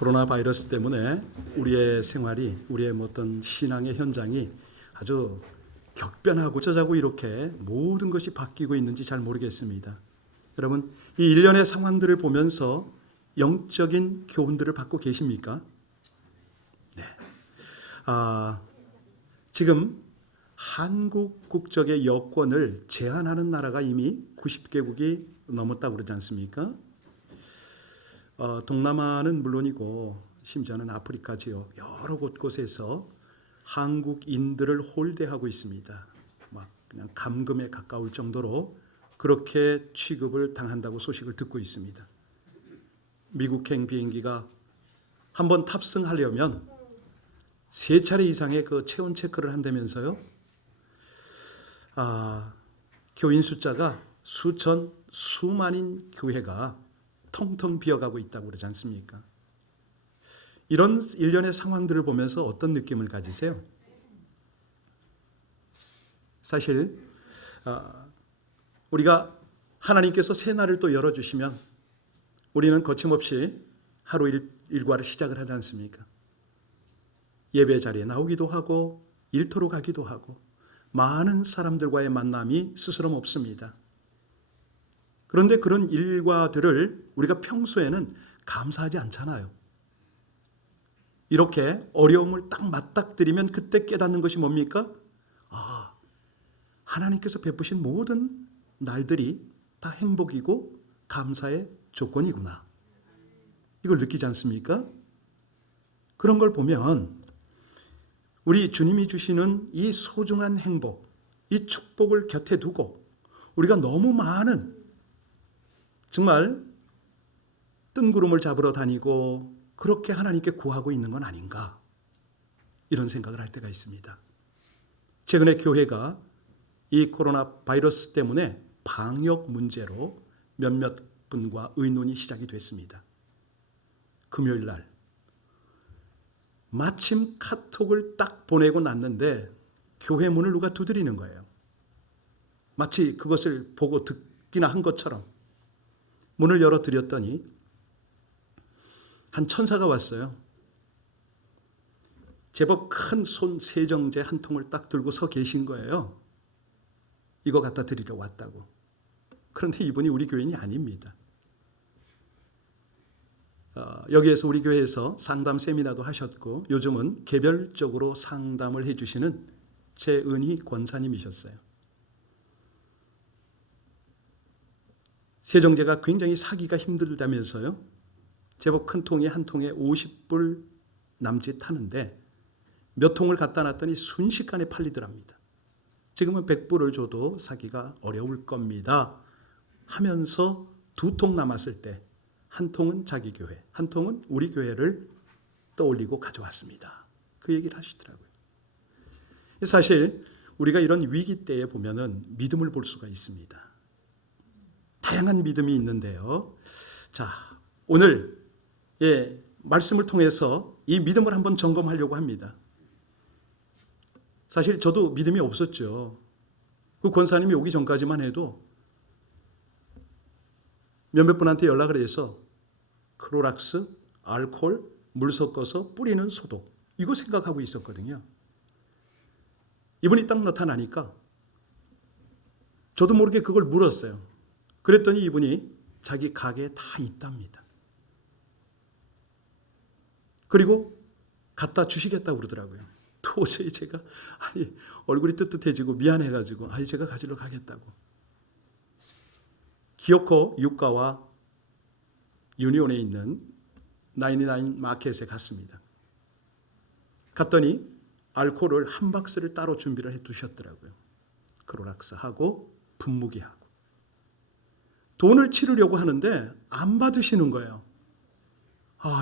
코로나 바이러스 때문에 우리의 생활이, 우리의 어떤 신앙의 현장이 아주 격변하고 어쩌자고 이렇게 모든 것이 바뀌고 있는지 잘 모르겠습니다. 여러분, 이 일련의 상황들을 보면서 영적인 교훈들을 받고 계십니까? 네. 지금 한국 국적의 여권을 제한하는 나라가 이미 90개국이 넘었다고 그러지 않습니까? 동남아는 물론이고 심지어는 아프리카 지역 여러 곳곳에서 한국인들을 홀대하고 있습니다. 막 그냥 감금에 가까울 정도로 그렇게 취급을 당한다고 소식을 듣고 있습니다. 미국행 비행기가 한번 탑승하려면 3차례 이상의 그 체온 체크를 한다면서요. 교인 숫자가 수천, 수만인 교회가 텅텅 비어가고 있다고 그러지 않습니까? 이런 일련의 상황들을 보면서 어떤 느낌을 가지세요? 사실 우리가 하나님께서 새 날을 또 열어주시면 우리는 거침없이 하루 일과를 시작을 하지 않습니까? 예배 자리에 나오기도 하고 일터로 가기도 하고 많은 사람들과의 만남이 스스럼 없습니다. 그런데 그런 일과들을 우리가 평소에는 감사하지 않잖아요. 이렇게 어려움을 딱 맞닥뜨리면 그때 깨닫는 것이 뭡니까? 하나님께서 베푸신 모든 날들이 다 행복이고 감사의 조건이구나. 이걸 느끼지 않습니까? 그런 걸 보면 우리 주님이 주시는 이 소중한 행복, 이 축복을 곁에 두고 우리가 너무 많은 정말 뜬구름을 잡으러 다니고 그렇게 하나님께 구하고 있는 건 아닌가, 이런 생각을 할 때가 있습니다. 최근에 교회가 이 코로나 바이러스 때문에 방역 문제로 몇몇 분과 의논이 시작이 됐습니다. 금요일 날 마침 카톡을 딱 보내고 났는데 교회 문을 누가 두드리는 거예요. 마치 그것을 보고 듣기나 한 것처럼 문을 열어드렸더니 한 천사가 왔어요. 제법 큰 손 세정제 한 통을 딱 들고 서 계신 거예요. 이거 갖다 드리러 왔다고. 그런데 이분이 우리 교인이 아닙니다. 여기에서 우리 교회에서 상담 세미나도 하셨고 요즘은 개별적으로 상담을 해주시는 최은희 권사님이셨어요. 세정제가 굉장히 사기가 힘들다면서요. 제법 큰 통이 한 통에 50불 남짓 하는데 몇 통을 갖다 놨더니 순식간에 팔리더랍니다. 지금은 100불을 줘도 사기가 어려울 겁니다 하면서 2통 남았을 때 한 통은 자기 교회, 한 통은 우리 교회를 떠올리고 가져왔습니다. 그 얘기를 하시더라고요. 사실 우리가 이런 위기 때에 보면은 믿음을 볼 수가 있습니다. 다양한 믿음이 있는데요. 자, 오늘 말씀을 통해서 이 믿음을 한번 점검하려고 합니다. 사실 저도 믿음이 없었죠. 그 권사님이 오기 전까지만 해도 몇몇 분한테 연락을 해서 크로락스, 알코올, 물 섞어서 뿌리는 소독, 이거 생각하고 있었거든요. 이분이 딱 나타나니까 저도 모르게 그걸 물었어요. 그랬더니 이분이 자기 가게에 다 있답니다. 그리고 갖다 주시겠다고 그러더라고요. 도저히 제가 얼굴이 뜨뜻해지고 미안해가지고 제가 가지러 가겠다고. 기어코 유가와 유니온에 있는 99 마켓에 갔습니다. 갔더니 알코올을 한 박스를 따로 준비를 해 두셨더라고요. 크로락스하고 분무기하고. 돈을 치르려고 하는데 안 받으시는 거예요.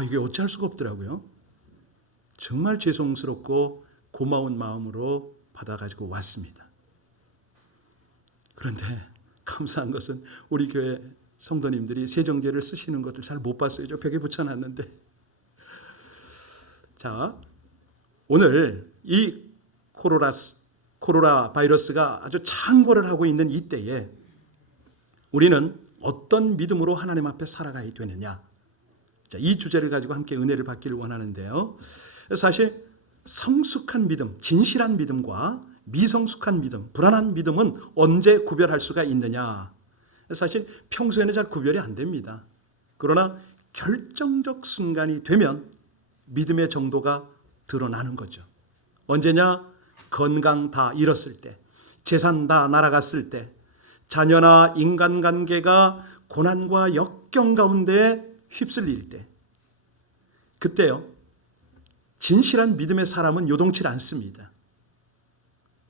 이게 어찌할 수가 없더라고요. 정말 죄송스럽고 고마운 마음으로 받아가지고 왔습니다. 그런데 감사한 것은 우리 교회 성도님들이 세정제를 쓰시는 것을 잘 못 봤어요. 저 벽에 붙여놨는데. 자, 오늘 이 코로나 바이러스가 아주 창궐을 하고 있는 이때에 우리는 어떤 믿음으로 하나님 앞에 살아가야 되느냐, 자, 이 주제를 가지고 함께 은혜를 받기를 원하는데요. 사실 성숙한 믿음, 진실한 믿음과 미성숙한 믿음, 불안한 믿음은 언제 구별할 수가 있느냐? 사실 평소에는 잘 구별이 안 됩니다. 그러나 결정적 순간이 되면 믿음의 정도가 드러나는 거죠. 언제냐? 건강 다 잃었을 때, 재산 다 날아갔을 때, 자녀나 인간관계가 고난과 역경 가운데 휩쓸릴 때, 그때요, 진실한 믿음의 사람은 요동치 않습니다.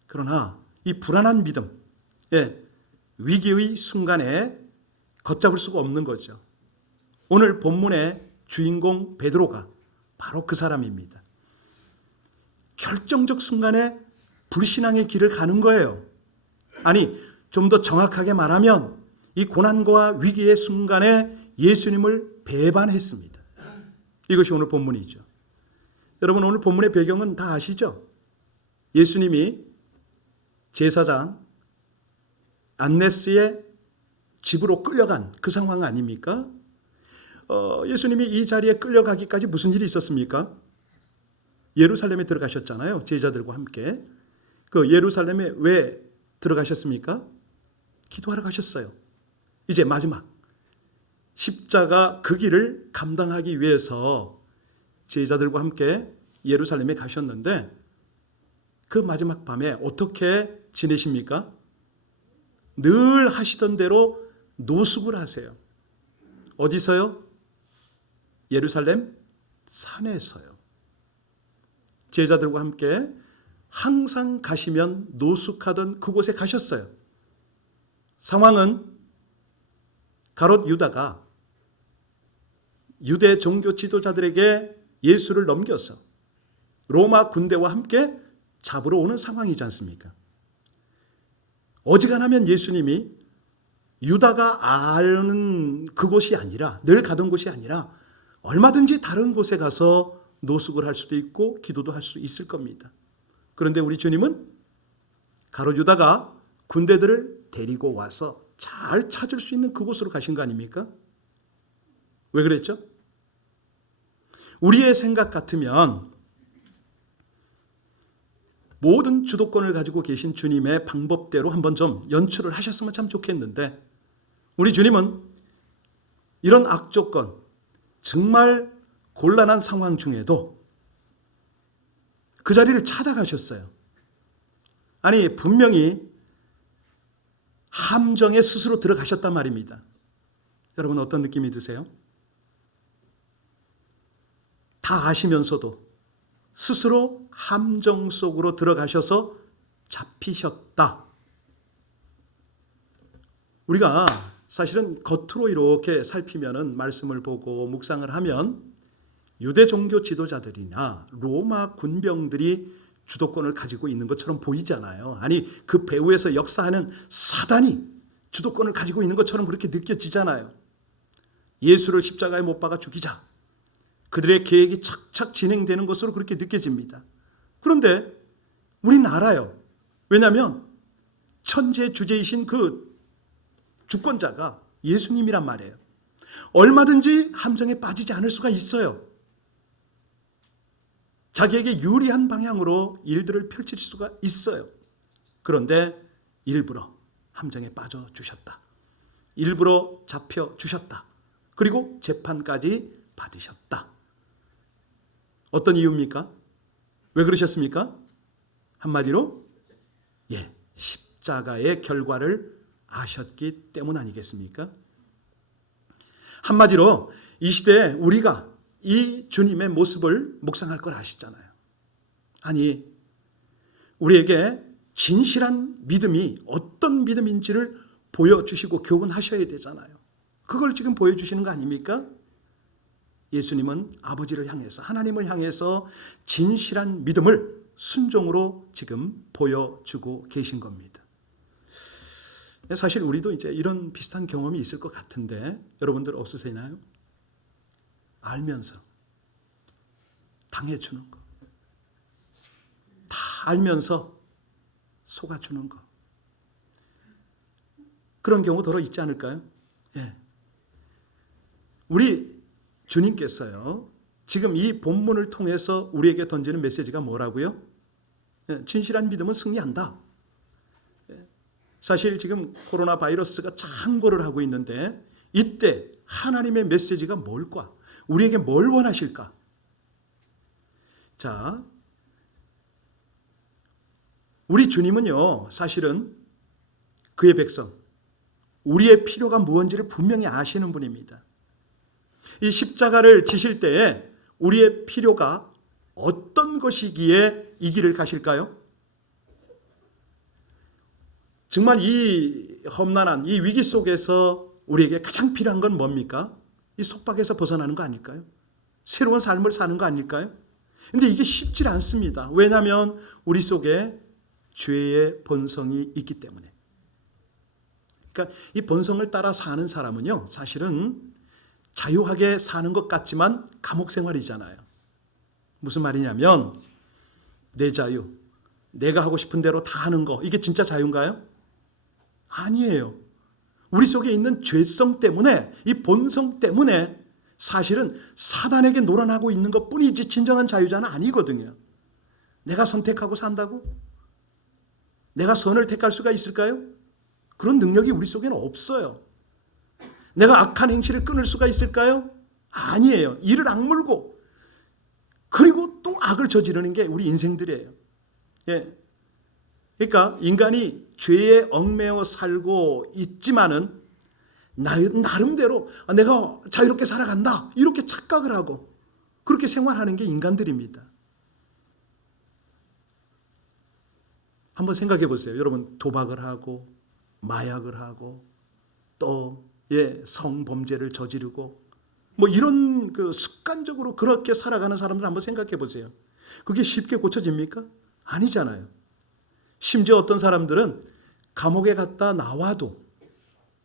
그러나 이 불안한 믿음, 위기의 순간에 걷잡을 수가 없는 거죠. 오늘 본문의 주인공 베드로가 바로 그 사람입니다. 결정적 순간에 불신앙의 길을 가는 거예요. 아니, 좀 더 정확하게 말하면 이 고난과 위기의 순간에 예수님을 배반했습니다. 이것이 오늘 본문이죠. 여러분, 오늘 본문의 배경은 다 아시죠? 예수님이 제사장 안네스의 집으로 끌려간 그 상황 아닙니까? 예수님이 이 자리에 끌려가기까지 무슨 일이 있었습니까? 예루살렘에 들어가셨잖아요. 제자들과 함께. 그 예루살렘에 왜 들어가셨습니까? 기도하러 가셨어요. 이제 마지막 십자가 그 길을 감당하기 위해서 제자들과 함께 예루살렘에 가셨는데 그 마지막 밤에 어떻게 지내십니까? 늘 하시던 대로 노숙을 하세요. 어디서요? 예루살렘 산에서요. 제자들과 함께 항상 가시면 노숙하던 그곳에 가셨어요. 상황은 가롯 유다가 유대 종교 지도자들에게 예수를 넘겨서 로마 군대와 함께 잡으러 오는 상황이지 않습니까? 어지간하면 예수님이 유다가 아는 그곳이 아니라, 늘 가던 곳이 아니라 얼마든지 다른 곳에 가서 노숙을 할 수도 있고 기도도 할 수 있을 겁니다. 그런데 우리 주님은 가롯 유다가 군대들을 데리고 와서 잘 찾을 수 있는 그곳으로 가신 거 아닙니까? 왜 그랬죠? 우리의 생각 같으면 모든 주도권을 가지고 계신 주님의 방법대로 한번 좀 연출을 하셨으면 참 좋겠는데, 우리 주님은 이런 악조건, 정말 곤란한 상황 중에도 그 자리를 찾아가셨어요. 아니, 분명히 함정에 스스로 들어가셨단 말입니다. 여러분, 어떤 느낌이 드세요? 다 아시면서도 스스로 함정 속으로 들어가셔서 잡히셨다. 우리가 사실은 겉으로 이렇게 살피면은, 말씀을 보고 묵상을 하면 유대 종교 지도자들이나 로마 군병들이 주도권을 가지고 있는 것처럼 보이잖아요. 아니, 그 배후에서 역사하는 사단이 주도권을 가지고 있는 것처럼 그렇게 느껴지잖아요. 예수를 십자가에 못 박아 죽이자, 그들의 계획이 착착 진행되는 것으로 그렇게 느껴집니다. 그런데 우리는 알아요. 왜냐하면 천지의 주제이신 그 주권자가 예수님이란 말이에요. 얼마든지 함정에 빠지지 않을 수가 있어요. 자기에게 유리한 방향으로 일들을 펼칠 수가 있어요. 그런데 일부러 함정에 빠져주셨다. 일부러 잡혀주셨다. 그리고 재판까지 받으셨다. 어떤 이유입니까? 왜 그러셨습니까? 한마디로 십자가의 결과를 아셨기 때문 아니겠습니까? 한마디로 이 시대에 우리가 이 주님의 모습을 묵상할 걸 아시잖아요. 아니, 우리에게 진실한 믿음이 어떤 믿음인지를 보여주시고 교훈하셔야 되잖아요. 그걸 지금 보여주시는 거 아닙니까? 예수님은 아버지를 향해서, 하나님을 향해서 진실한 믿음을 순종으로 지금 보여주고 계신 겁니다. 사실 우리도 이제 이런 비슷한 경험이 있을 것 같은데 여러분들 없으세요? 알면서 당해주는 거, 다 알면서 속아주는 거, 그런 경우 더러 있지 않을까요? 우리 주님께서요, 지금 이 본문을 통해서 우리에게 던지는 메시지가 뭐라고요? 진실한 믿음은 승리한다. 사실 지금 코로나 바이러스가 창궐을 하고 있는데 이때 하나님의 메시지가 뭘까? 우리에게 뭘 원하실까? 자, 우리 주님은요, 사실은 그의 백성, 우리의 필요가 무엇인지를 분명히 아시는 분입니다. 이 십자가를 지실 때에 우리의 필요가 어떤 것이기에 이 길을 가실까요? 정말 이 험난한 이 위기 속에서 우리에게 가장 필요한 건 뭡니까? 이 속박에서 벗어나는 거 아닐까요? 새로운 삶을 사는 거 아닐까요? 근데 이게 쉽지 않습니다. 왜냐하면 우리 속에 죄의 본성이 있기 때문에. 그러니까 이 본성을 따라 사는 사람은요, 사실은 자유하게 사는 것 같지만 감옥 생활이잖아요. 무슨 말이냐면 내 자유, 내가 하고 싶은 대로 다 하는 거, 이게 진짜 자유인가요? 아니에요. 우리 속에 있는 죄성 때문에, 이 본성 때문에 사실은 사단에게 놀아나고 있는 것뿐이지 진정한 자유자는 아니거든요. 내가 선택하고 산다고? 내가 선을 택할 수가 있을까요? 그런 능력이 우리 속에는 없어요. 내가 악한 행실을 끊을 수가 있을까요? 아니에요. 이를 악물고 그리고 또 악을 저지르는 게 우리 인생들이에요. 예. 그러니까 인간이 죄에 얽매여 살고 있지만은 나름대로 내가 자유롭게 살아간다 이렇게 착각을 하고 그렇게 생활하는 게 인간들입니다. 한번 생각해 보세요. 여러분, 도박을 하고 마약을 하고 또 성범죄를 저지르고 뭐 이런 습관적으로 그렇게 살아가는 사람들 한번 생각해 보세요. 그게 쉽게 고쳐집니까? 아니잖아요. 심지어 어떤 사람들은 감옥에 갔다 나와도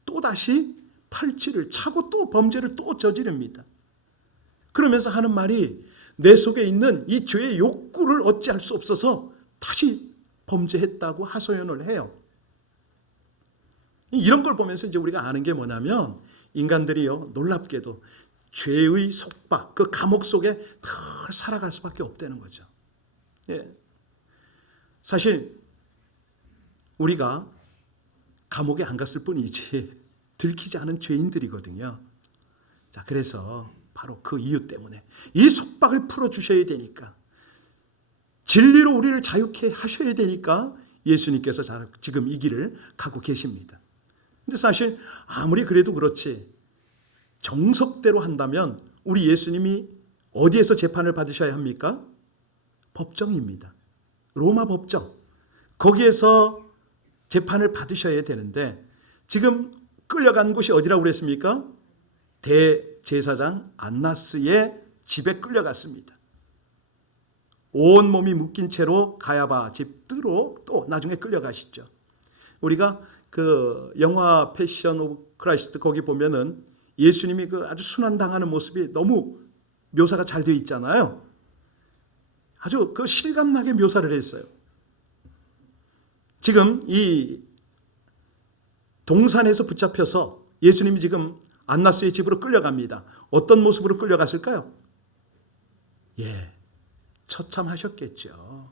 또다시 팔찌를 차고 또 범죄를 또 저지릅니다. 그러면서 하는 말이 내 속에 있는 이 죄의 욕구를 어찌할 수 없어서 다시 범죄했다고 하소연을 해요. 이런 걸 보면서 이제 우리가 아는 게 뭐냐면 인간들이요, 놀랍게도 죄의 속박, 그 감옥 속에 늘 살아갈 수밖에 없다는 거죠. 예. 사실 우리가 감옥에 안 갔을 뿐이지 들키지 않은 죄인들이거든요. 자, 그래서 바로 그 이유 때문에 이 속박을 풀어주셔야 되니까, 진리로 우리를 자유케 하셔야 되니까 예수님께서 지금 이 길을 가고 계십니다. 근데 사실 아무리 그래도 그렇지 정석대로 한다면 우리 예수님이 어디에서 재판을 받으셔야 합니까? 법정입니다. 로마 법정. 거기에서 재판을 받으셔야 되는데 지금 끌려간 곳이 어디라고 그랬습니까? 대제사장 안나스의 집에 끌려갔습니다. 온몸이 묶인 채로 가야바 집 뜰로 또 나중에 끌려가시죠. 우리가 그 영화 패션 오브 크라이스트 거기 보면은 예수님이 그 아주 순환당하는 모습이 너무 묘사가 잘 되어 있잖아요. 아주 그 실감나게 묘사를 했어요. 지금 이 동산에서 붙잡혀서 예수님이 지금 안나스의 집으로 끌려갑니다. 어떤 모습으로 끌려갔을까요? 처참하셨겠죠.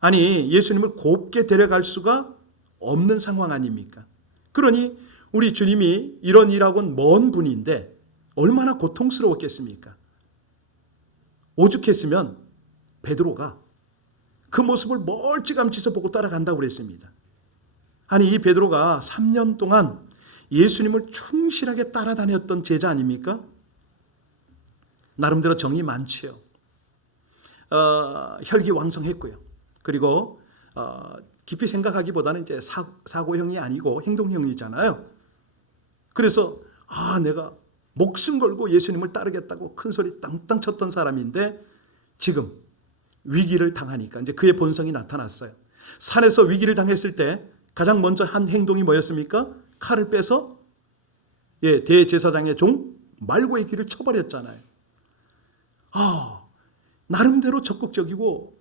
아니, 예수님을 곱게 데려갈 수가 없는 상황 아닙니까? 그러니 우리 주님이 이런 일하고는 먼 분인데 얼마나 고통스러웠겠습니까? 오죽했으면 베드로가 그 모습을 멀찌감치서 보고 따라간다고 그랬습니다. 아니, 이 베드로가 3년 동안 예수님을 충실하게 따라다녔던 제자 아닙니까? 나름대로 정이 많지요. 혈기왕성했고요. 그리고 깊이 생각하기보다는 이제 사고형이 아니고 행동형이잖아요. 그래서 내가 목숨 걸고 예수님을 따르겠다고 큰 소리 땅땅 쳤던 사람인데 지금 위기를 당하니까 이제 그의 본성이 나타났어요. 산에서 위기를 당했을 때 가장 먼저 한 행동이 뭐였습니까? 칼을 빼서 대제사장의 종 말고의 귀를 쳐버렸잖아요. 나름대로 적극적이고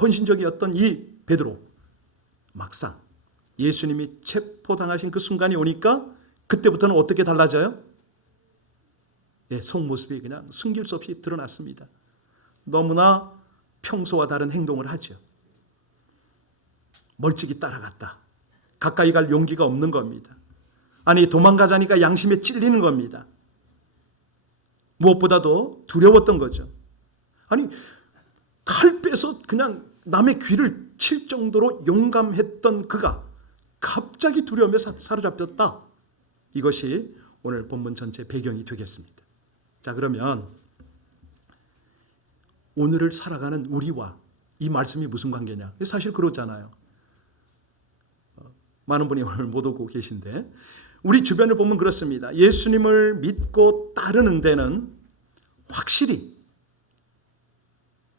헌신적이었던 이 베드로, 막상 예수님이 체포당하신 그 순간이 오니까 그때부터는 어떻게 달라져요? 속모습이 그냥 숨길 수 없이 드러났습니다. 너무나 평소와 다른 행동을 하죠. 멀찍이 따라갔다. 가까이 갈 용기가 없는 겁니다. 아니, 도망가자니까 양심에 찔리는 겁니다. 무엇보다도 두려웠던 거죠. 아니, 칼 빼서 그냥 남의 귀를 칠 정도로 용감했던 그가 갑자기 두려움에 사로잡혔다. 이것이 오늘 본문 전체 배경이 되겠습니다. 자, 그러면 오늘을 살아가는 우리와 이 말씀이 무슨 관계냐? 사실 그렇잖아요. 많은 분이 오늘 못 오고 계신데 우리 주변을 보면 그렇습니다. 예수님을 믿고 따르는 데는 확실히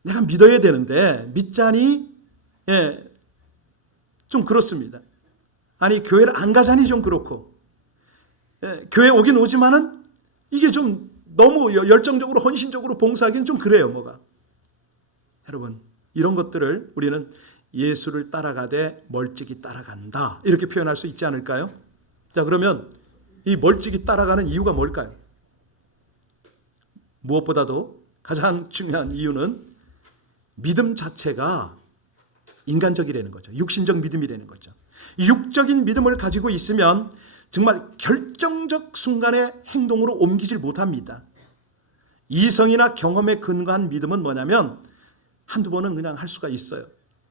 내가 믿어야 되는데 믿자니 좀 그렇습니다. 아니, 교회를 안 가자니 좀 그렇고, 교회 오긴 오지만은 이게 좀 너무 열정적으로 헌신적으로 봉사하기는 좀 그래요. 뭐가. 여러분, 이런 것들을 우리는 예수를 따라가되 멀찍이 따라간다, 이렇게 표현할 수 있지 않을까요? 자, 그러면 이 멀찍이 따라가는 이유가 뭘까요? 무엇보다도 가장 중요한 이유는 믿음 자체가 인간적이라는 거죠. 육신적 믿음이라는 거죠. 육적인 믿음을 가지고 있으면 정말 결정적 순간에 행동으로 옮기질 못합니다. 이성이나 경험에 근거한 믿음은 뭐냐면 한두 번은 그냥 할 수가 있어요.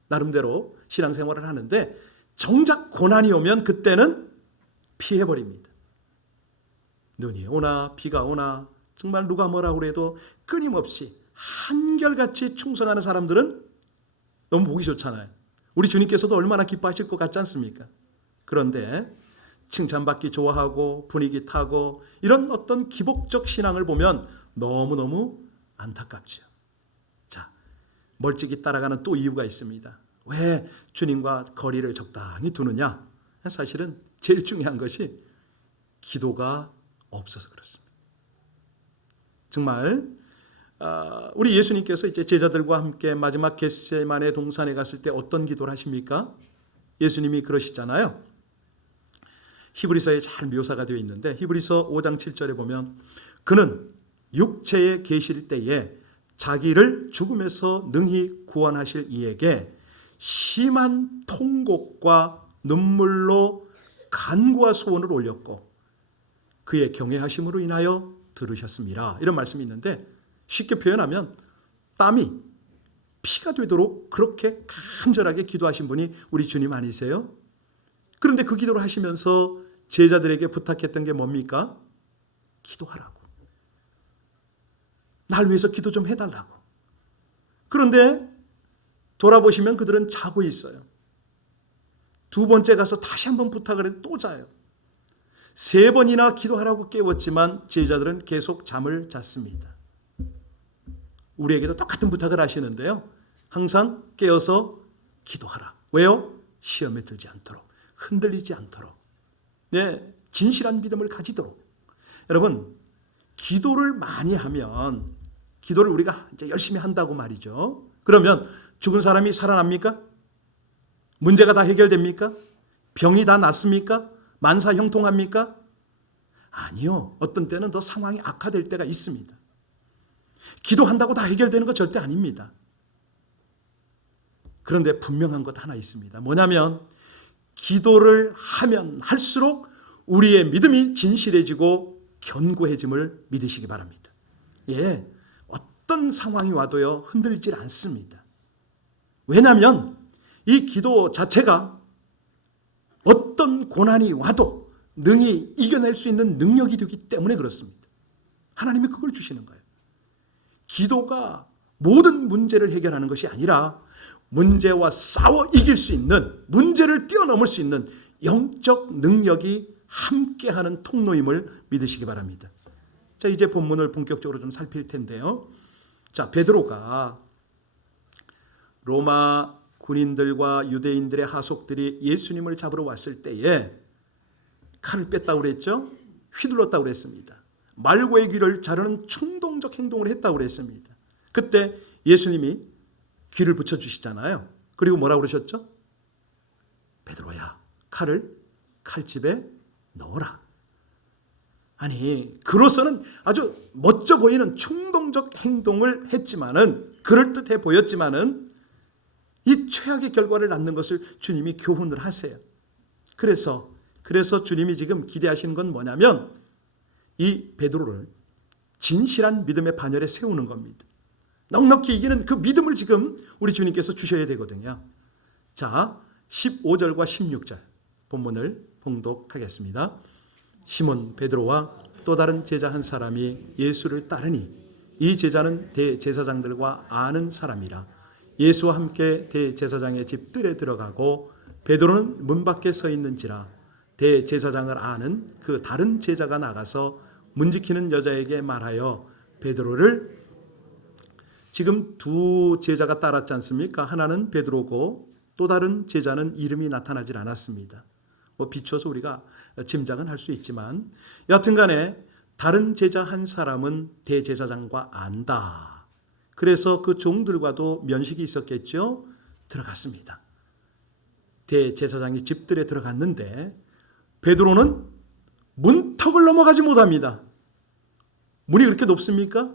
나름대로 신앙생활을 하는데 정작 고난이 오면 그때는 피해버립니다. 눈이 오나 비가 오나 정말 누가 뭐라고 해도 끊임없이 한결같이 충성하는 사람들은 너무 보기 좋잖아요. 우리 주님께서도 얼마나 기뻐하실 것 같지 않습니까? 그런데 칭찬받기 좋아하고 분위기 타고 이런 어떤 기복적 신앙을 보면 너무너무 안타깝죠. 자, 멀찍이 따라가는 또 이유가 있습니다. 왜 주님과 거리를 적당히 두느냐? 사실은 제일 중요한 것이 기도가 없어서 그렇습니다. 정말 우리 예수님께서 이제 제자들과 함께 마지막 겟세마네 동산에 갔을 때 어떤 기도를 하십니까? 예수님이 그러시잖아요. 히브리서에 잘 묘사가 되어 있는데 히브리서 5장 7절에 보면 그는 육체에 계실 때에 자기를 죽음에서 능히 구원하실 이에게 심한 통곡과 눈물로 간구와 소원을 올렸고 그의 경외하심으로 인하여 들으셨습니다. 이런 말씀이 있는데 쉽게 표현하면 땀이 피가 되도록 그렇게 간절하게 기도하신 분이 우리 주님 아니세요? 그런데 그 기도를 하시면서 제자들에게 부탁했던 게 뭡니까? 기도하라고. 날 위해서 기도 좀 해달라고. 그런데 돌아보시면 그들은 자고 있어요. 두 번째 가서 다시 한번 부탁을 해도 또 자요. 세 번이나 기도하라고 깨웠지만 제자들은 계속 잠을 잤습니다. 우리에게도 똑같은 부탁을 하시는데요. 항상 깨어서 기도하라. 왜요? 시험에 들지 않도록, 흔들리지 않도록, 진실한 믿음을 가지도록. 여러분, 기도를 많이 하면, 기도를 우리가 이제 열심히 한다고 말이죠. 그러면 죽은 사람이 살아납니까? 문제가 다 해결됩니까? 병이 다 낫습니까? 만사 형통합니까? 아니요. 어떤 때는 더 상황이 악화될 때가 있습니다. 기도한다고 다 해결되는 거 절대 아닙니다. 그런데 분명한 것 하나 있습니다. 뭐냐면 기도를 하면 할수록 우리의 믿음이 진실해지고 견고해짐을 믿으시기 바랍니다. 어떤 상황이 와도요 흔들질 않습니다. 왜냐하면 이 기도 자체가 어떤 고난이 와도 능히 이겨낼 수 있는 능력이 되기 때문에 그렇습니다. 하나님이 그걸 주시는 거예요. 기도가 모든 문제를 해결하는 것이 아니라 문제와 싸워 이길 수 있는, 문제를 뛰어넘을 수 있는 영적 능력이 함께하는 통로임을 믿으시기 바랍니다. 자, 이제 본문을 본격적으로 좀 살필 텐데요. 자, 베드로가 로마 군인들과 유대인들의 하속들이 예수님을 잡으러 왔을 때에 칼을 뺐다고 그랬죠? 휘둘렀다고 그랬습니다. 말고의 귀를 자르는 충동적 행동을 했다고 그랬습니다. 그때 예수님이 귀를 붙여주시잖아요. 그리고 뭐라고 그러셨죠? 베드로야, 칼을 칼집에 넣어라. 아니, 그로서는 아주 멋져 보이는 충동적 행동을 했지만은, 그럴듯해 보였지만은 이 최악의 결과를 낳는 것을 주님이 교훈을 하세요. 그래서 주님이 지금 기대하시는 건 뭐냐면 이 베드로를 진실한 믿음의 반열에 세우는 겁니다. 넉넉히 이기는 그 믿음을 지금 우리 주님께서 주셔야 되거든요. 자, 15절과 16절 본문을 봉독하겠습니다. 시몬 베드로와 또 다른 제자 한 사람이 예수를 따르니 이 제자는 대제사장들과 아는 사람이라. 예수와 함께 대제사장의 집 뜰에 들어가고 베드로는 문 밖에 서 있는지라. 대제사장을 아는 그 다른 제자가 나가서 문 지키는 여자에게 말하여 베드로를, 지금 두 제자가 따랐지 않습니까? 하나는 베드로고 또 다른 제자는 이름이 나타나질 않았습니다. 비추어서 우리가 짐작은 할 수 있지만 여하튼간에 다른 제자 한 사람은 대제사장과 안다. 그래서 그 종들과도 면식이 있었겠죠. 들어갔습니다. 대제사장이 집들에 들어갔는데 베드로는 문턱을 넘어가지 못합니다. 문이 그렇게 높습니까?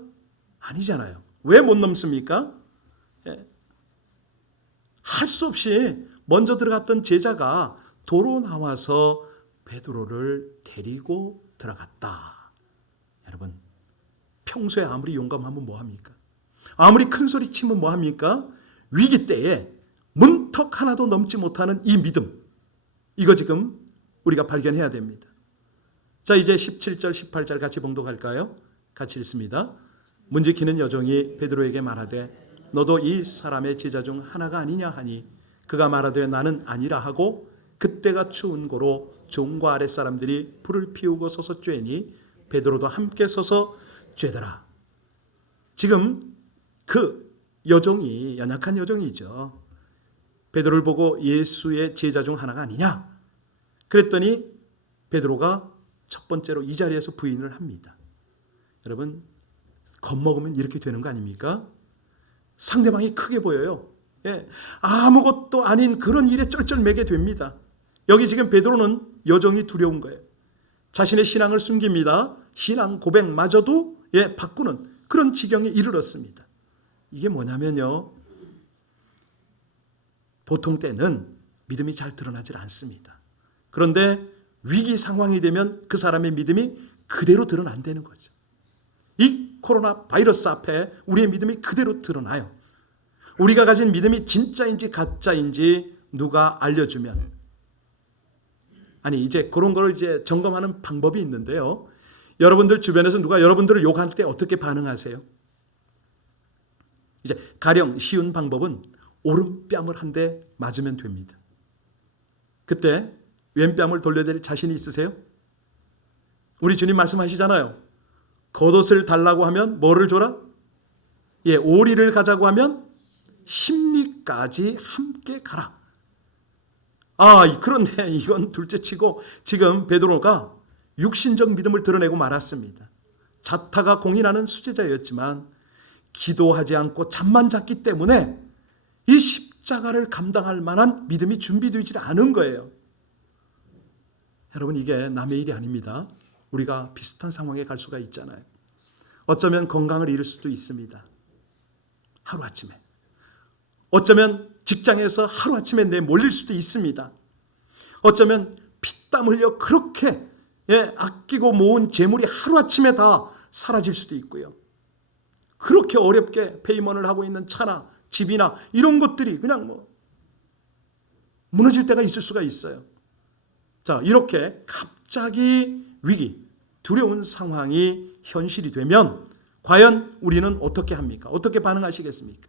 아니잖아요. 왜 못 넘습니까? 할 수 없이 먼저 들어갔던 제자가 도로 나와서 베드로를 데리고 들어갔다. 여러분, 평소에 아무리 용감하면 뭐합니까? 아무리 큰 소리 치면 뭐합니까? 위기 때에 문턱 하나도 넘지 못하는 이 믿음, 이거 지금 우리가 발견해야 됩니다. 자, 이제 17절 18절 같이 봉독할까요? 같이 읽습니다. 문 지키는 여종이 베드로에게 말하되 너도 이 사람의 제자 중 하나가 아니냐 하니 그가 말하되 나는 아니라 하고 그때가 추운 고로 종과 아랫사람들이 불을 피우고 서서 쬐니 베드로도 함께 서서 쬐더라. 지금 그 여종이 연약한 여종이죠. 베드로를 보고 예수의 제자 중 하나가 아니냐? 그랬더니 베드로가 첫 번째로 이 자리에서 부인을 합니다. 여러분, 겁먹으면 이렇게 되는 거 아닙니까? 상대방이 크게 보여요. 아무것도 아닌 그런 일에 쩔쩔매게 됩니다. 여기 지금 베드로는 여정이 두려운 거예요. 자신의 신앙을 숨깁니다. 신앙 고백마저도 바꾸는 그런 지경에 이르렀습니다. 이게 뭐냐면요, 보통 때는 믿음이 잘 드러나질 않습니다. 그런데 위기 상황이 되면 그 사람의 믿음이 그대로 드러난다는 거죠. 이 코로나 바이러스 앞에 우리의 믿음이 그대로 드러나요. 우리가 가진 믿음이 진짜인지 가짜인지 누가 알려주면, 아니 이제 그런 걸 이제 점검하는 방법이 있는데요. 여러분들 주변에서 누가 여러분들을 욕할 때 어떻게 반응하세요? 이제 가령 쉬운 방법은 오른뺨을 한 대 맞으면 됩니다. 그때 왼뺨을 돌려댈 자신이 있으세요? 우리 주님 말씀하시잖아요. 겉옷을 달라고 하면 뭐를 줘라? 오리를 가자고 하면 심리까지 함께 가라. 그런데 이건 둘째치고 지금 베드로가 육신적 믿음을 드러내고 말았습니다. 자타가 공인하는 수제자였지만 기도하지 않고 잠만 잤기 때문에 이 십자가를 감당할 만한 믿음이 준비되지 않은 거예요. 여러분, 이게 남의 일이 아닙니다. 우리가 비슷한 상황에 갈 수가 있잖아요. 어쩌면 건강을 잃을 수도 있습니다. 하루아침에. 어쩌면 직장에서 하루아침에 내몰릴 수도 있습니다. 어쩌면 피땀 흘려 그렇게 아끼고 모은 재물이 하루아침에 다 사라질 수도 있고요. 그렇게 어렵게 페이먼을 하고 있는 차나 집이나 이런 것들이 그냥 무너질 때가 있을 수가 있어요. 자, 이렇게 갑자기 위기, 두려운 상황이 현실이 되면 과연 우리는 어떻게 합니까? 어떻게 반응하시겠습니까?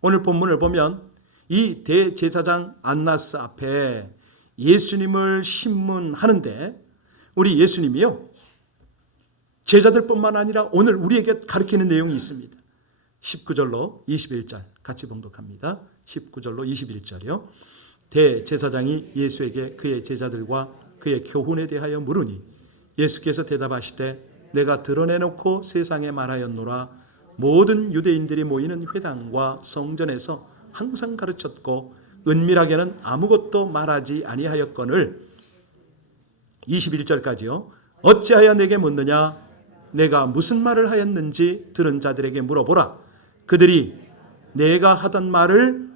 오늘 본문을 보면 이 대제사장 안나스 앞에 예수님을 신문하는데 우리 예수님이요, 제자들뿐만 아니라 오늘 우리에게 가르치는 내용이 있습니다. 19절로 21절 같이 봉독합니다. 19절로 21절이요. 대제사장이 예수에게 그의 제자들과 그의 교훈에 대하여 물으니 예수께서 대답하시되 내가 드러내놓고 세상에 말하였노라. 모든 유대인들이 모이는 회당과 성전에서 항상 가르쳤고 은밀하게는 아무것도 말하지 아니하였거늘. 21절까지요. 어찌하여 내게 묻느냐? 내가 무슨 말을 하였는지 들은 자들에게 물어보라. 그들이 내가 하던 말을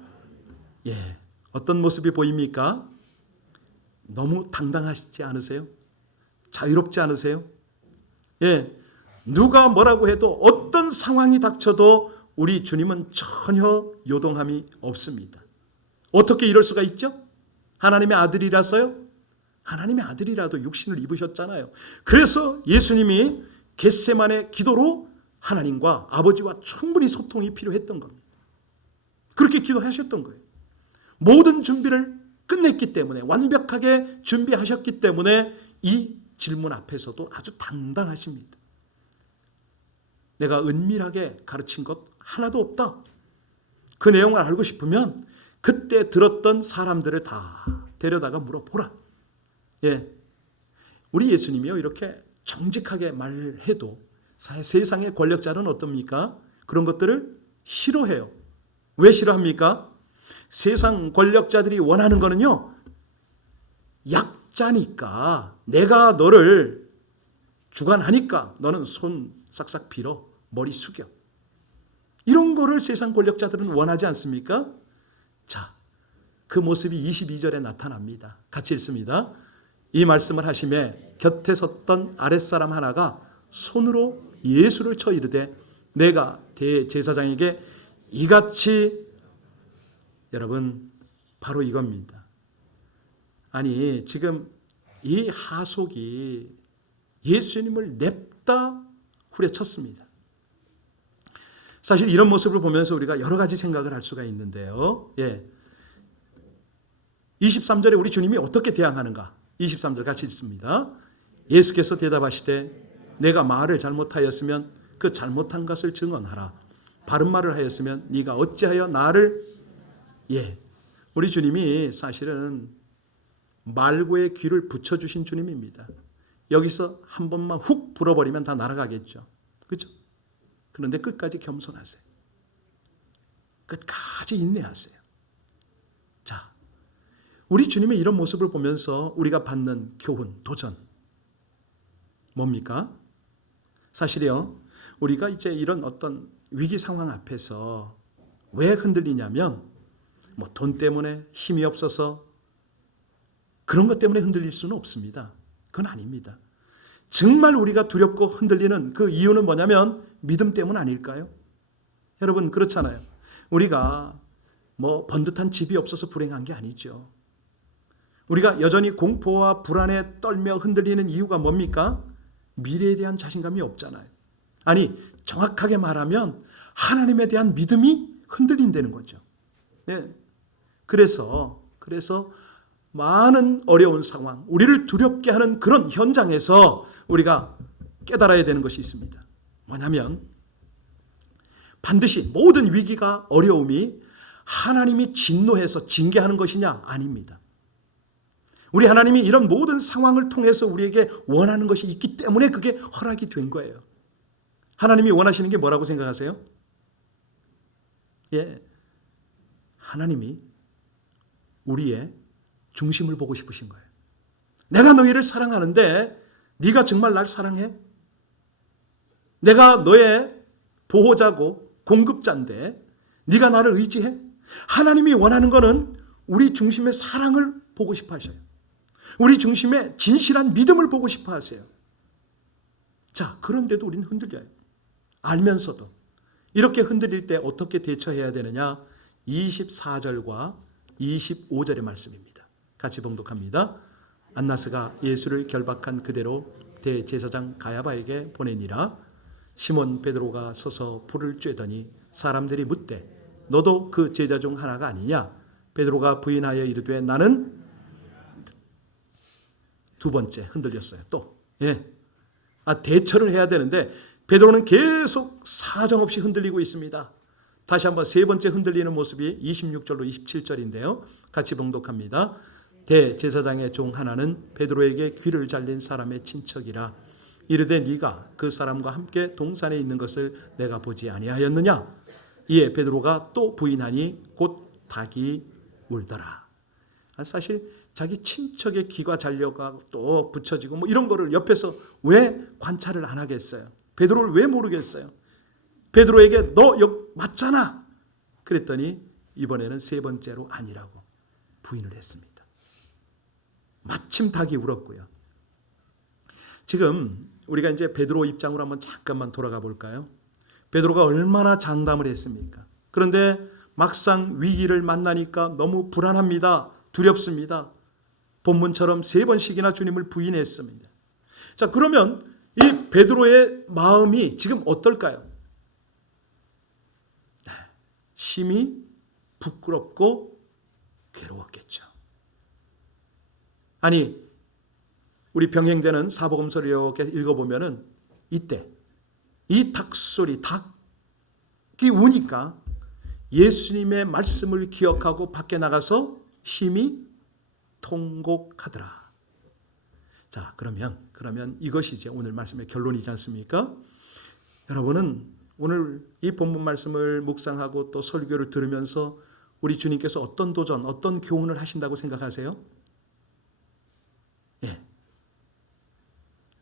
어떤 모습이 보입니까? 너무 당당하시지 않으세요? 자유롭지 않으세요? 누가 뭐라고 해도 어떤 상황이 닥쳐도 우리 주님은 전혀 요동함이 없습니다. 어떻게 이럴 수가 있죠? 하나님의 아들이라서요? 하나님의 아들이라도 육신을 입으셨잖아요. 그래서 예수님이 겟세마네 기도로 하나님과 아버지와 충분히 소통이 필요했던 겁니다. 그렇게 기도하셨던 거예요. 모든 준비를 끝냈기 때문에, 완벽하게 준비하셨기 때문에 이 질문 앞에서도 아주 당당하십니다. 내가 은밀하게 가르친 것 하나도 없다. 그 내용을 알고 싶으면 그때 들었던 사람들을 다 데려다가 물어보라. 우리 예수님이요, 이렇게 정직하게 말해도 세상의 권력자는 어떻습니까? 그런 것들을 싫어해요. 왜 싫어합니까? 세상 권력자들이 원하는 거는요, 약자니까, 내가 너를 주관하니까 너는 손 싹싹 빌어, 머리 숙여. 이런 거를 세상 권력자들은 원하지 않습니까? 자, 그 모습이 22절에 나타납니다. 같이 읽습니다. 이 말씀을 하심에 곁에 섰던 아랫사람 하나가 손으로 예수를 쳐 이르되 내가 대제사장에게 이같이, 여러분, 바로 이겁니다. 아니, 지금 이 하속이 예수님을 냅다 후려쳤습니다. 사실 이런 모습을 보면서 우리가 여러 가지 생각을 할 수가 있는데요. 23절에 우리 주님이 어떻게 대항하는가? 23절 같이 읽습니다. 예수께서 대답하시되 내가 말을 잘못하였으면 그 잘못한 것을 증언하라. 바른 말을 하였으면 네가 어찌하여 나를. 우리 주님이 사실은 말고의 귀를 붙여주신 주님입니다. 여기서 한 번만 훅 불어버리면 다 날아가겠죠. 그렇죠? 그런데 끝까지 겸손하세요. 끝까지 인내하세요. 자, 우리 주님의 이런 모습을 보면서 우리가 받는 교훈, 도전 뭡니까? 사실이요, 우리가 이제 이런 어떤 위기 상황 앞에서 왜 흔들리냐면 돈 때문에, 힘이 없어서, 그런 것 때문에 흔들릴 수는 없습니다. 그건 아닙니다. 정말 우리가 두렵고 흔들리는 그 이유는 뭐냐면 믿음 때문 아닐까요? 여러분, 그렇잖아요. 우리가 번듯한 집이 없어서 불행한 게 아니죠. 우리가 여전히 공포와 불안에 떨며 흔들리는 이유가 뭡니까? 미래에 대한 자신감이 없잖아요. 아니, 정확하게 말하면 하나님에 대한 믿음이 흔들린다는 거죠. 그래서 많은 어려운 상황, 우리를 두렵게 하는 그런 현장에서 우리가 깨달아야 되는 것이 있습니다. 뭐냐면 반드시 모든 위기가, 어려움이 하나님이 진노해서 징계하는 것이냐? 아닙니다. 우리 하나님이 이런 모든 상황을 통해서 우리에게 원하는 것이 있기 때문에 그게 허락이 된 거예요. 하나님이 원하시는 게 뭐라고 생각하세요? 하나님이 우리의 중심을 보고 싶으신 거예요. 내가 너희를 사랑하는데 네가 정말 날 사랑해? 내가 너의 보호자고 공급자인데 네가 나를 의지해? 하나님이 원하는 것은 우리 중심의 사랑을 보고 싶어 하셔요. 우리 중심의 진실한 믿음을 보고 싶어 하세요. 자, 그런데도 우리는 흔들려요. 알면서도. 이렇게 흔들릴 때 어떻게 대처해야 되느냐? 24절과 25절의 말씀입니다. 같이 봉독합니다. 안나스가 예수를 결박한 그대로 대제사장 가야바에게 보내니라. 시몬 베드로가 서서 불을 쬐더니 사람들이 묻되 너도 그 제자 중 하나가 아니냐? 베드로가 부인하여 이르되 나는. 두 번째 흔들렸어요. 또 대처를 해야 되는데 베드로는 계속 사정없이 흔들리고 있습니다. 다시 한번 세 번째 흔들리는 모습이 26절로 27절인데요. 같이 봉독합니다. 대제사장의 종 하나는 베드로에게 귀를 잘린 사람의 친척이라. 이르되 네가 그 사람과 함께 동산에 있는 것을 내가 보지 아니하였느냐? 이에 베드로가 또 부인하니 곧 닭이 울더라. 사실 자기 친척의 귀가 잘려가 또 붙여지고 뭐 이런 거를 옆에서 왜 관찰을 안 하겠어요? 베드로를 왜 모르겠어요? 베드로에게 너 맞잖아. 그랬더니 이번에는 세 번째로 아니라고 부인을 했습니다. 마침 닭이 울었고요. 지금 우리가 이제 베드로 입장으로 한번 잠깐만 돌아가 볼까요? 베드로가 얼마나 장담을 했습니까? 그런데 막상 위기를 만나니까 너무 불안합니다. 두렵습니다. 본문처럼 세 번씩이나 주님을 부인했습니다. 자, 그러면 이 베드로의 마음이 지금 어떨까요? 심히 부끄럽고 괴로웠겠죠. 아니, 우리 병행되는 사복음서를 이렇게 읽어보면은 이때 이 닭소리, 닭이 우니까 예수님의 말씀을 기억하고 밖에 나가서 심히 통곡하더라. 자, 그러면 이것이 이제 오늘 말씀의 결론이지 않습니까? 여러분은 오늘 이 본문 말씀을 묵상하고 또 설교를 들으면서 우리 주님께서 어떤 도전, 어떤 교훈을 하신다고 생각하세요? 예.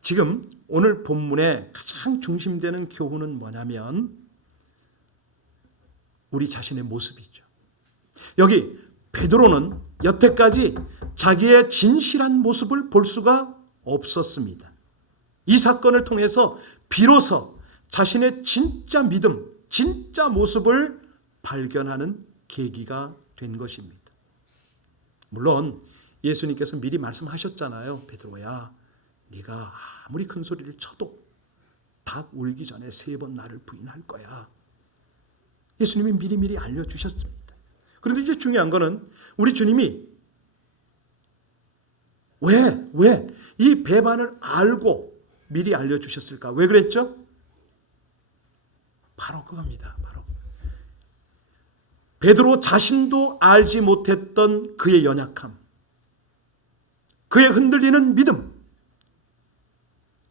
지금 오늘 본문의 가장 중심되는 교훈은 뭐냐면 우리 자신의 모습이죠. 여기 베드로는 여태까지 자기의 진실한 모습을 볼 수가 없었습니다. 이 사건을 통해서 비로소 자신의 진짜 믿음, 진짜 모습을 발견하는 계기가 된 것입니다. 물론 예수님께서 미리 말씀하셨잖아요. 베드로야, 네가 아무리 큰 소리를 쳐도 닭 울기 전에 3번 나를 부인할 거야. 예수님이 미리미리 알려주셨습니다. 그런데 이제 중요한 거는 우리 주님이 왜 이 배반을 알고 미리 알려주셨을까? 왜 그랬죠? 바로 그겁니다. 바로 베드로 자신도 알지 못했던 그의 연약함, 그의 흔들리는 믿음,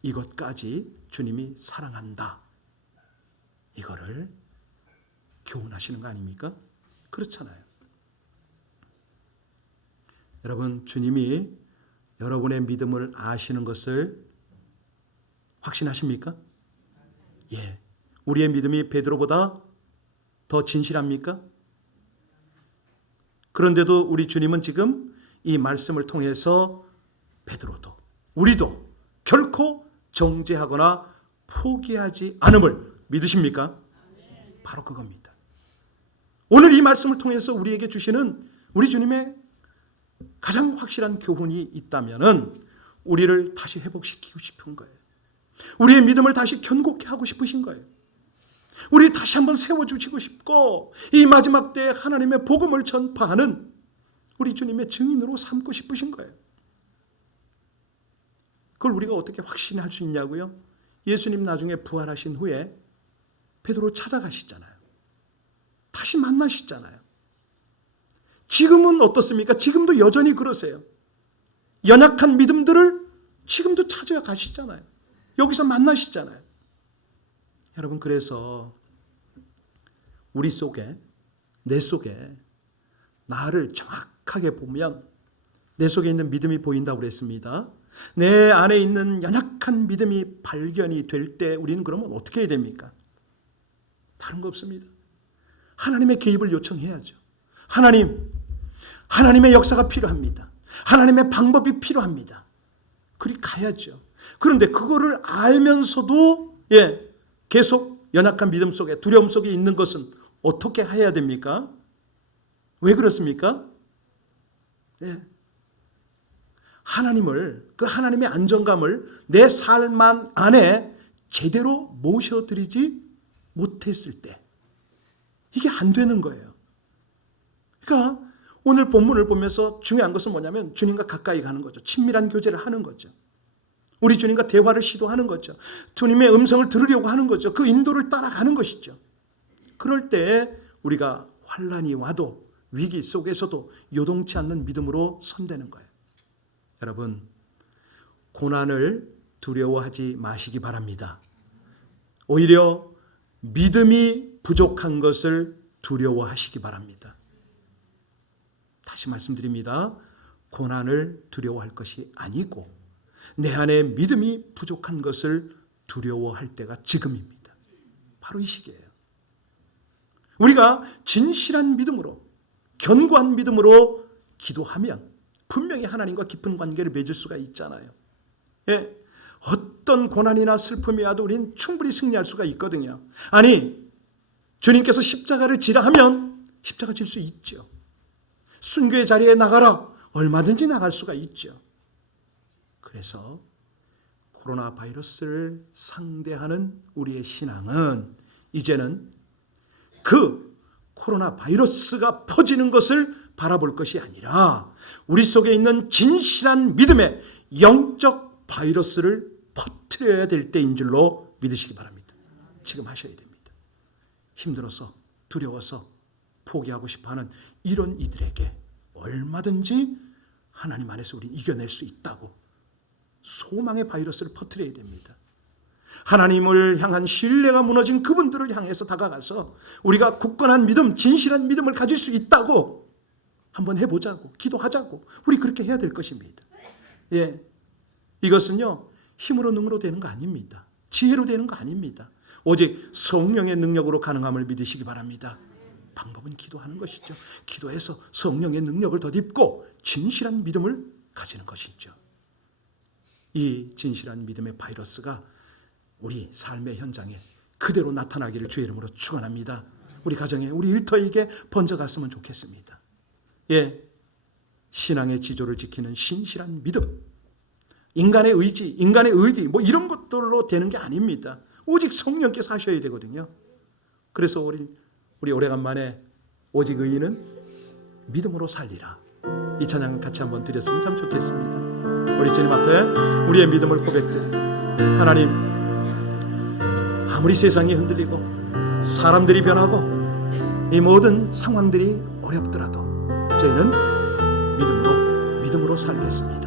이것까지 주님이 사랑한다. 이거를 교훈하시는 거 아닙니까? 그렇잖아요. 여러분, 주님이 여러분의 믿음을 아시는 것을 확신하십니까? 예. 우리의 믿음이 베드로보다 더 진실합니까? 그런데도 우리 주님은 지금 이 말씀을 통해서 베드로도 우리도 결코 정죄하거나 포기하지 않음을 믿으십니까? 바로 그겁니다. 오늘 이 말씀을 통해서 우리에게 주시는 우리 주님의 가장 확실한 교훈이 있다면은 우리를 다시 회복시키고 싶은 거예요. 우리의 믿음을 다시 견고케 하고 싶으신 거예요. 우리를 다시 한번 세워주시고 싶고 이 마지막 때에 하나님의 복음을 전파하는 우리 주님의 증인으로 삼고 싶으신 거예요. 그걸 우리가 어떻게 확신할 수 있냐고요? 예수님 나중에 부활하신 후에 베드로 찾아가시잖아요. 다시 만나시잖아요. 지금은 어떻습니까? 지금도 여전히 그러세요. 연약한 믿음들을 지금도 찾아가시잖아요. 여기서 만나시잖아요. 여러분, 그래서 우리 속에, 내 속에 나를 정확하게 보면 내 속에 있는 믿음이 보인다고 그랬습니다. 내 안에 있는 연약한 믿음이 발견이 될 때 우리는 그러면 어떻게 해야 됩니까? 다른 거 없습니다. 하나님의 개입을 요청해야죠. 하나님의 역사가 필요합니다. 하나님의 방법이 필요합니다. 그리 가야죠. 그런데 그거를 알면서도 계속 연약한 믿음 속에 두려움 속에 있는 것은 어떻게 해야 됩니까? 왜 그렇습니까? 그 하나님의 안정감을 내 삶 안에 제대로 모셔드리지 못했을 때 이게 안 되는 거예요. 그러니까 오늘 본문을 보면서 중요한 것은 뭐냐면 주님과 가까이 가는 거죠. 친밀한 교제를 하는 거죠. 우리 주님과 대화를 시도하는 거죠. 주님의 음성을 들으려고 하는 거죠. 그 인도를 따라가는 것이죠. 그럴 때 우리가 환난이 와도 위기 속에서도 요동치 않는 믿음으로 선대는 거예요. 여러분, 고난을 두려워하지 마시기 바랍니다. 오히려 믿음이 부족한 것을 두려워하시기 바랍니다. 다시 말씀드립니다. 고난을 두려워할 것이 아니고 내 안에 믿음이 부족한 것을 두려워할 때가 지금입니다. 바로 이 시기예요. 우리가 진실한 믿음으로, 견고한 믿음으로 기도하면 분명히 하나님과 깊은 관계를 맺을 수가 있잖아요. 예, 어떤 고난이나 슬픔이 와도 우리는 충분히 승리할 수가 있거든요. 아니, 주님께서 십자가를 지라 하면 십자가 질 수 있죠. 순교의 자리에 나가라, 얼마든지 나갈 수가 있죠. 그래서 코로나 바이러스를 상대하는 우리의 신앙은 이제는 그 코로나 바이러스가 퍼지는 것을 바라볼 것이 아니라 우리 속에 있는 진실한 믿음의 영적 바이러스를 퍼뜨려야 될 때인 줄로 믿으시기 바랍니다. 지금 하셔야 됩니다. 힘들어서, 두려워서 포기하고 싶어하는 이런 이들에게 얼마든지 하나님 안에서 우리 이겨낼 수 있다고 소망의 바이러스를 퍼뜨려야 됩니다. 하나님을 향한 신뢰가 무너진 그분들을 향해서 다가가서 우리가 굳건한 믿음, 진실한 믿음을 가질 수 있다고 한번 해보자고, 기도하자고, 우리 그렇게 해야 될 것입니다. 예, 이것은요 힘으로 능으로 되는 거 아닙니다. 지혜로 되는 거 아닙니다. 오직 성령의 능력으로 가능함을 믿으시기 바랍니다. 방법은 기도하는 것이죠. 기도해서 성령의 능력을 덧입고 진실한 믿음을 가지는 것이죠. 이 진실한 믿음의 바이러스가 우리 삶의 현장에 그대로 나타나기를 주의 이름으로 축원합니다. 우리 가정에, 우리 일터에게 번져갔으면 좋겠습니다. 예, 신앙의 지조를 지키는 신실한 믿음, 인간의 의지, 인간의 의리 뭐 이런 것들로 되는 게 아닙니다. 오직 성령께서 하셔야 되거든요. 그래서 우리 오래간만에 오직 의인은 믿음으로 살리라, 이 찬양 같이 한번 드렸으면 참 좋겠습니다. 우리 주님 앞에 우리의 믿음을 고백드리고, 하나님, 아무리 세상이 흔들리고 사람들이 변하고 이 모든 상황들이 어렵더라도 저희는 믿음으로 살겠습니다.